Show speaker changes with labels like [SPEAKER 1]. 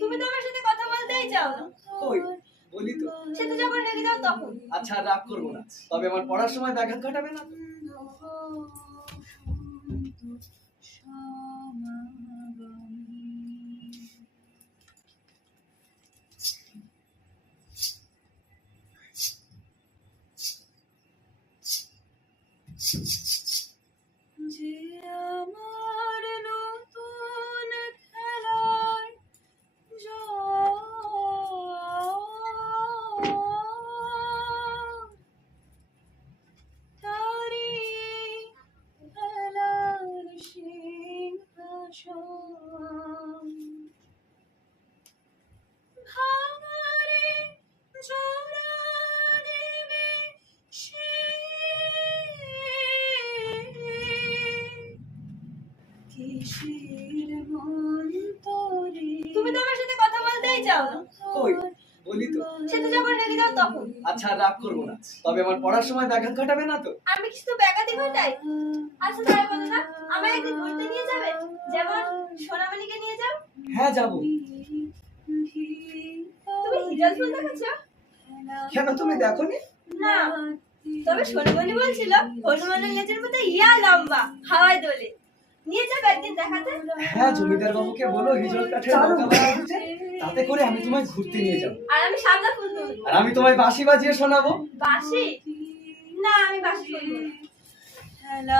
[SPEAKER 1] তুমি তো আমার সাথে কথা বলতেই চাও।
[SPEAKER 2] কই? বলি তো।
[SPEAKER 1] সেটা যখন রেগে যাও তখন।
[SPEAKER 2] আচ্ছা রাগ করব না। তবে আমার পড়ার সময় ব্যাঘাত ঘটাবে না তো?
[SPEAKER 1] যে সিংহাসন ভাঙারে জোড়া দেবে সে। কিসের মন্তরে তুমি তো আমার সাথে কথা বলতেই চাও না।
[SPEAKER 2] কই? বলি তো।
[SPEAKER 1] সেটা যখন রেগে যাও তখন।
[SPEAKER 2] আচ্ছা রাগ করব না। তবে আমার পড়ার সময় ব্যাঘাত ঘটাবে না তো?
[SPEAKER 1] আমি কিছু তো ব্যাঘাতি ঘটাই। আচ্ছা তাই বলো না আমায় একদিন ঘুরতে নিয়ে যাবে যেমন সোনামণিকে নিয়ে যাও
[SPEAKER 2] হ্যাঁ যাব।
[SPEAKER 1] তুমি
[SPEAKER 2] কেন তুমি দেখোনি?
[SPEAKER 1] না তবে সোনামণি বলছিল হনুমানের লেজের মতো ইয়া লম্বা হাওয়ায় দোলে। নিয়ে যাবে একদিন দেখাতে?
[SPEAKER 2] হ্যাঁ জমিদার বাবুকে বলো হিজল কাঠের নৌকা বানাতে তাতে করে আমি তোমায় ঘুরতে নিয়ে যাব।
[SPEAKER 1] আর আমি সাদা ফুল তুলবো।
[SPEAKER 2] আর আমি তোমায় বাঁশি বাজিয়ে শোনাবো।
[SPEAKER 1] বাসি না আমি বাসি তুলবো না।